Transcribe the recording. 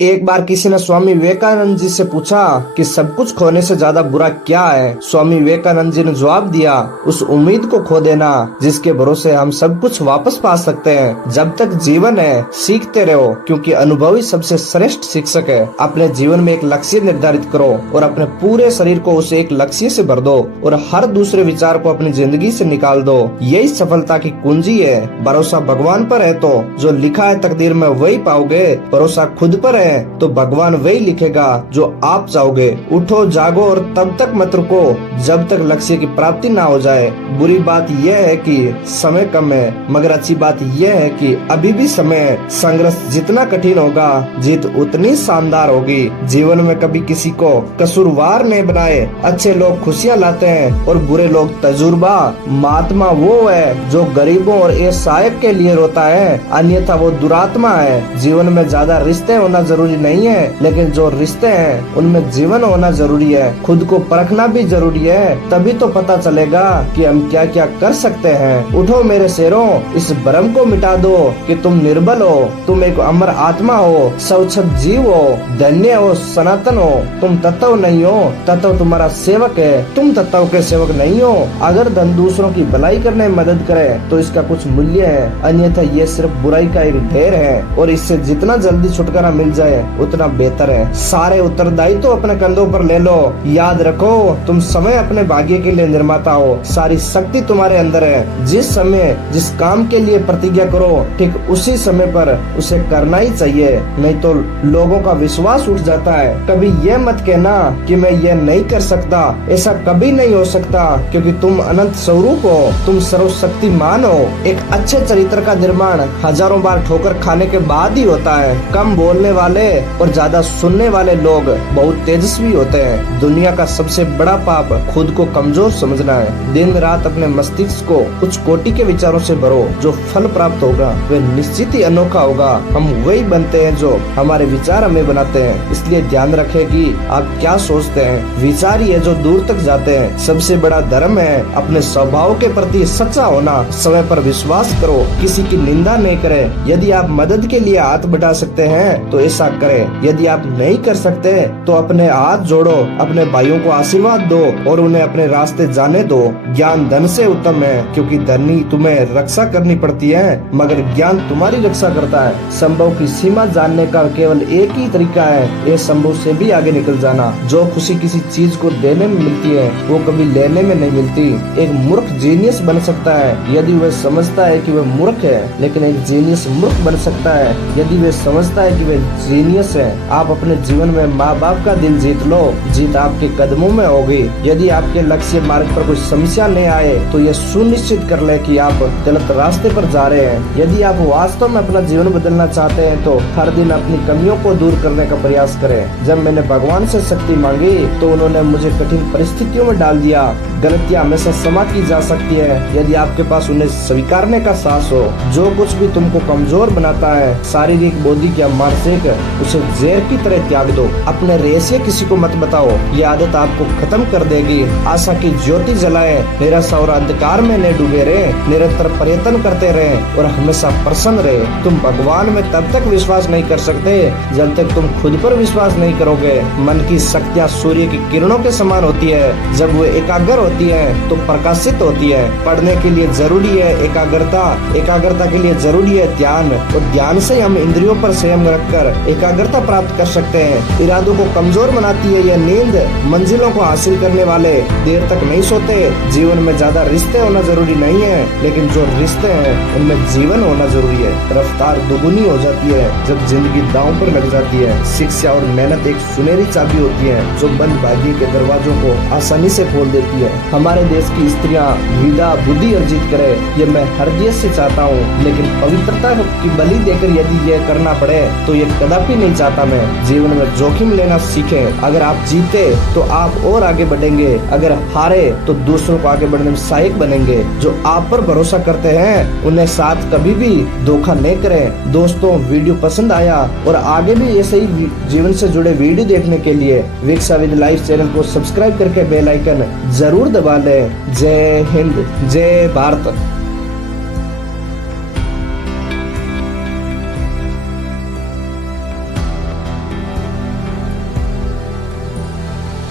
एक बार किसी ने स्वामी विवेकानंद जी से पूछा कि सब कुछ खोने से ज्यादा बुरा क्या है। स्वामी विवेकानंद जी ने जवाब दिया, उस उम्मीद को खो देना जिसके भरोसे हम सब कुछ वापस पा सकते हैं। जब तक जीवन है सीखते रहो, क्योंकि अनुभव ही सबसे श्रेष्ठ शिक्षक है। अपने जीवन में एक लक्ष्य निर्धारित करो और अपने पूरे शरीर को उसे एक लक्ष्य से भर दो और हर दूसरे विचार को अपनी जिंदगी से निकाल दो। यही सफलता की कुंजी है। भरोसा भगवान पर है तो जो लिखा है तकदीर में वही पाओगे। भरोसा खुद पर है तो भगवान वही लिखेगा जो आप चाहोगे। उठो जागो और तब तक मत रुको जब तक लक्ष्य की प्राप्ति ना हो जाए। बुरी बात यह है कि समय कम है, मगर अच्छी बात यह है कि अभी भी समय है। संघर्ष जितना कठिन होगा जीत उतनी शानदार होगी। जीवन में कभी किसी को कसूरवार नहीं बनाए। अच्छे लोग खुशियाँ लाते हैं और बुरे लोग तजुर्बा। महात्मा वो है जो गरीबों और असहाय के लिए रोता है, अन्यथा वो दुरात्मा है। जीवन में ज्यादा रिश्ते होना जरूरी नहीं है, लेकिन जो रिश्ते हैं उनमें जीवन होना जरूरी है। खुद को परखना भी जरूरी है, तभी तो पता चलेगा कि हम क्या क्या कर सकते हैं। उठो मेरे शेरों, इस भ्रम को मिटा दो कि तुम निर्बल हो। तुम एक अमर आत्मा हो, सवच्छिद जीव हो, धन्य हो, सनातन हो। तुम तत्व नहीं हो, तत्व तुम्हारा सेवक है। तुम तत्व के सेवक नहीं हो। अगर धन दूसरों की भलाई करने में मदद करे तो इसका कुछ मूल्य है, अन्यथा ये सिर्फ बुराई का एक ढेर है और इससे जितना जल्दी छुटकारा मिल जाए उतना बेहतर है। सारे उत्तरदायित्व तो अपने कंधों पर ले लो। याद रखो, तुम समय अपने भाग्य के लिए निर्माता हो। सारी शक्ति तुम्हारे अंदर है। जिस समय जिस काम के लिए प्रतिज्ञा करो, ठीक उसी समय पर उसे करना ही चाहिए, नहीं तो लोगों का विश्वास उठ जाता है। कभी यह मत कहना कि मैं यह नहीं कर सकता। ऐसा कभी नहीं हो सकता, क्योंकि तुम अनंत स्वरूप हो, तुम सर्वशक्तिमान हो। एक अच्छे चरित्र का निर्माण हजारों बार ठोकर खाने के बाद ही होता है। कम बोलने वाले और ज्यादा सुनने वाले लोग बहुत तेजस्वी होते हैं। दुनिया का सबसे बड़ा पाप खुद को कमजोर समझना है। दिन रात अपने मस्तिष्क को उच्च कोटि के विचारों से भरो। जो फल प्राप्त होगा वह निश्चित ही अनोखा होगा। हम वही बनते हैं जो हमारे विचार हमें बनाते हैं। इसलिए ध्यान रखें कि आप क्या सोचते हैं। विचार ही है जो दूर तक जाते हैं। सबसे बड़ा धर्म है अपने स्वभाव के प्रति सच्चा होना। समय पर विश्वास करो, किसी की निंदा नहीं करें। यदि आप मदद के लिए हाथ बढ़ा सकते हैं तो ऐसा करें। यदि आप नहीं कर सकते तो अपने हाथ जोड़ो, अपने भाइयों को आशीर्वाद दो और उन्हें अपने रास्ते जाने दो। ज्ञान धन से उत्तम है, क्योंकि धन ही तुम्हें रक्षा करनी पड़ती है, मगर ज्ञान तुम्हारी रक्षा करता है। संभव की सीमा जानने का केवल एक ही तरीका है, ये संभव से भी आगे निकल जाना। जो खुशी किसी चीज को देने में मिलती है वो कभी लेने में नहीं मिलती। एक मूर्ख जीनियस बन सकता है यदि वह समझता है कि वह मूर्ख है, लेकिन एक जीनियस मूर्ख बन सकता है यदि वह समझता है कि वह जीनियस है। आप अपने जीवन में माँ बाप का दिल जीत लो, जीत आपके कदमों में होगी। यदि आपके लक्ष्य मार्ग पर कोई समस्या नहीं आए तो यह सुनिश्चित कर ले कि आप गलत रास्ते पर जा रहे हैं। यदि आप वास्तव में अपना जीवन बदलना चाहते हैं तो हर दिन अपनी कमियों को दूर करने का प्रयास करें। जब मैंने भगवान से शक्ति मांगी तो उन्होंने मुझे कठिन परिस्थितियों में डाल दिया। गलतियाँ हमेशा क्षमा की जा सकती है यदि आपके पास उन्हें स्वीकारने का साहस हो। जो कुछ भी तुमको कमजोर बनाता है, शारीरिक, बौद्धिक या मानसिक, उसे जहर की तरह त्याग दो। अपने रहस्य किसी को मत बताओ, ये आदत आपको खत्म कर देगी। आशा की ज्योति जलाए, निराशा और अंधकार में न डूबे रहे। निरंतर प्रयत्न करते रहे और हमेशा प्रसन्न रहे। तुम भगवान में तब तक विश्वास नहीं कर सकते जब तक तुम खुद पर विश्वास नहीं करोगे। मन की शक्तियाँ सूर्य की किरणों के समान होती है। जब वो एकाग्र होती है तो प्रकाशित होती है। पढ़ने के लिए जरूरी है एकाग्रता, एकाग्रता के लिए जरूरी है ध्यान, और ध्यान से हम इंद्रियों पर संयम रखकर एकाग्रता प्राप्त कर सकते हैं। इरादों को कमजोर बनाती है यह नींद। मंजिलों को हासिल करने वाले देर तक नहीं सोते। जीवन में ज्यादा रिश्ते होना जरूरी नहीं है, लेकिन जो रिश्ते हैं उनमें जीवन होना जरूरी है। रफ्तार दुगुनी हो जाती है जब जिंदगी दांव पर लग जाती है। शिक्षा और मेहनत एक सुनहरी चाबी होती है जो बंद भाग्य के दरवाजों को आसानी से खोल देती है। हमारे देश की स्त्रियां विद्या बुद्धि अर्जित करे, ये मैं हृदय से चाहता हूँ, लेकिन पवित्रता की बलि देकर यदि यह करना पड़े तो ये कदापि नहीं चाहता मैं। जीवन में जोखिम लेना सीखें। अगर आप जीते तो आप और आगे बढ़ेंगे, अगर हारे तो दूसरों को आगे बढ़ने में सहायक बनेंगे। जो आप पर भरोसा करते हैं उन्हें साथ कभी भी धोखा नहीं करें। दोस्तों, वीडियो पसंद आया और आगे भी ऐसे ही जीवन से जुड़े वीडियो देखने के लिए विकसा विद लाइफ चैनल को सब्सक्राइब करके बेल आइकन जरूर दबा लें। जय हिंद, जय भारत।